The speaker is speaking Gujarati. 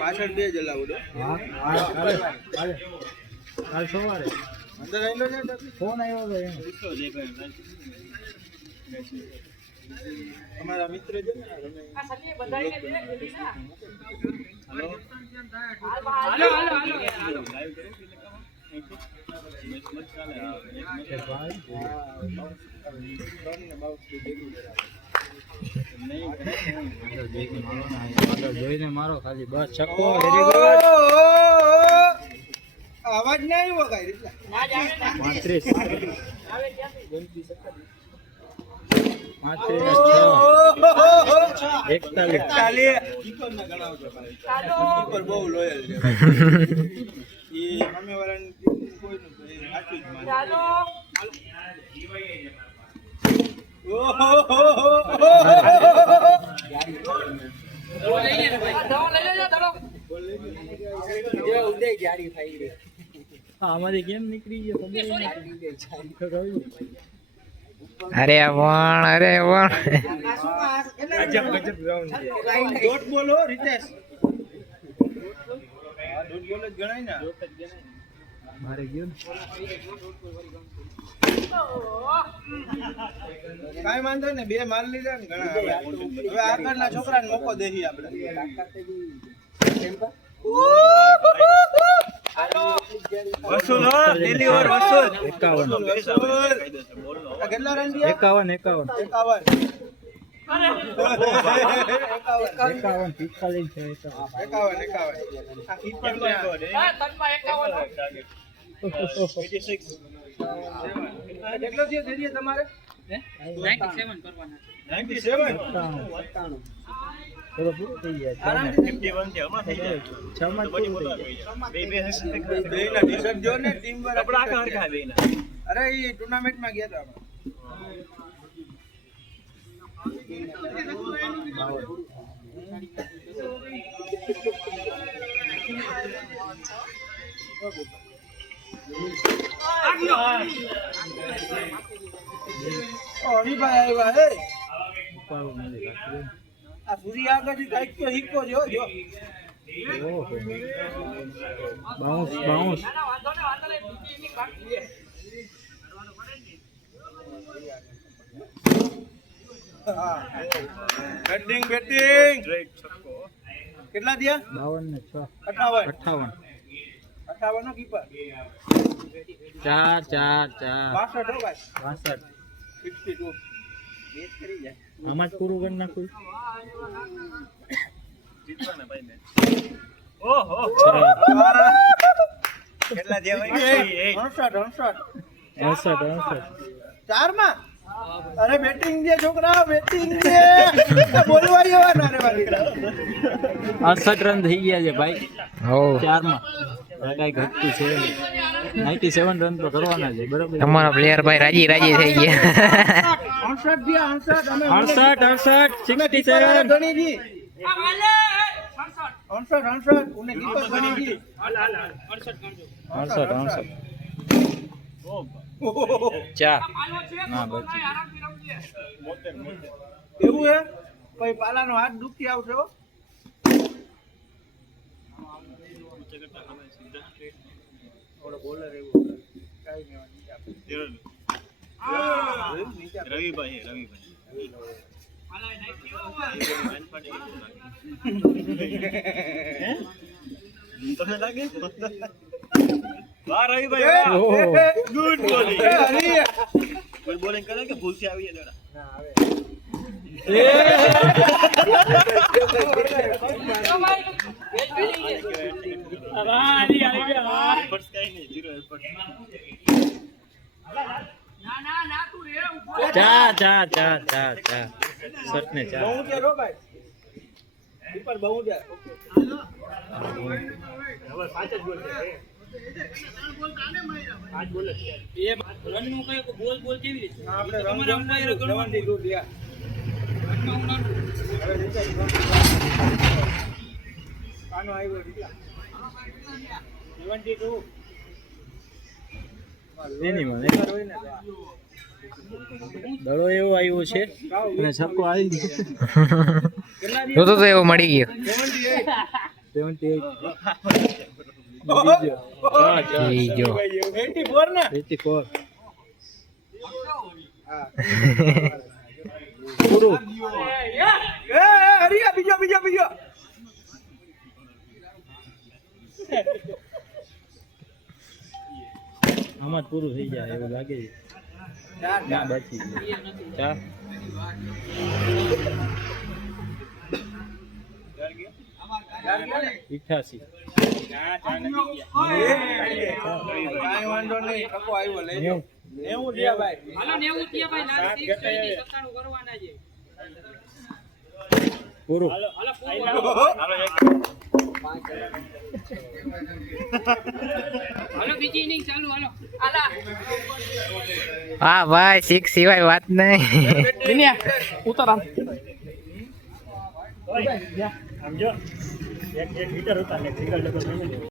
પાછળ બે જ લાવું કાલ સવારે અંદર આવેલો છે ફોન આવ્યો હતો અમારા મિત્ર છે ને જોઈને મારો ખાલી બસ છક્કો અવાજ નહીં આવ્યો કઈ 41 બહુ લોયલ છે એ સામેવાળાને કોઈ સાચું જ માને અમારી ગેમ નીકળી ગઈ અરે વણ ગજબ ગ્રાઉન્ડ છે ડોટ બોલો રીતેશ ડોટ બોલ જ ગણાય ને મારે ગેમ કાઈ વાંધો ને બે માર લીધા ને ઘણા હવે આગળના છોકરાને મોકો દેહી આપણે વસૂલ હો પેલી ઓવર વસૂલ 51 કેટલા રન થયા 51 કેટલો થયો ધીરે તમારે 97 કરવાના 97 ચલો પૂરું થઈ જાય આરામથી 51 છે હમણાં થઈ જાય 6 માં પૂરું થઈ જાય બેના ટી-શર્ટ જો ને ટીમ પર આપડા આખા હરખા બેના અરે ઈ ટુર્નામેન્ટ માં ગયા હતા હરીભાઈ આવ્યા હે આ સૂર્ય આગળથી કાઈક તો હિક્કો જો બાઉન્સ બેટિંગ કેટલા થયા 52 ને 6 58 નો કીપર 4 62 હો ભાઈ 62 62 મેચ કરી જાય આમાં જ પૂરું કરી નાખું જીતવાના ભાઈ મેચ ઓહો કેટલા થયા ભાઈ 69 ચાર માં અરે બેટિંગ દે છોકરા બેટિંગ દે બોલવા આવવાના રે વાલીરા 68 રન થઈ ગયા છે ભાઈ હો 4 માં કઈ ઘટતું છે 97 રન તો કરવાના છે બરાબર તમારો પ્લેયર ભાઈ રાજી થઈ ગયા 68 થયા 68 અમે 68 67 ગણી જી 68 ઉને કીપર ગણી જી 68 ચા ના બચી એવું હે ભાઈ પાલાનો હાથ દુખી આવશે હો ઓલો બોલર એવું કાઈ નહીં રવિભાઈ તમને લાગે વાહ રવિભાઈ ગુડ બોલિંગ કોઈ બોલિંગ કરે કે ભૂલથી આવી જાય ના આવે ચા સટ ને ચા બહુ છે રો ભાઈ ઉપર બહુ છે હવે પાંચ જ બોલ છે પાંચ બોલ છે એ રન નું કઈ બોલ કેવી રીતે આપણે તમારા અંપાયર ગણવાની દૂર લ્યા કાનો આવ્યો દીકરા 72 એની માં હોય ને દડો એવો આવ્યો છે અને છક્કો આવી ગયો. જોતો તો એવું મળી ગયું 78. બીજો 84. પૂરું. આમાં જ પૂરું થઈ જાય એવું લાગે છે. ના, બચી ગયું. 88. પૂરું. હા ભાઈ સિક્સ સિવાય વાત નહીં. આમ જો એક મીટર હતા ને સિંગલ ડબલ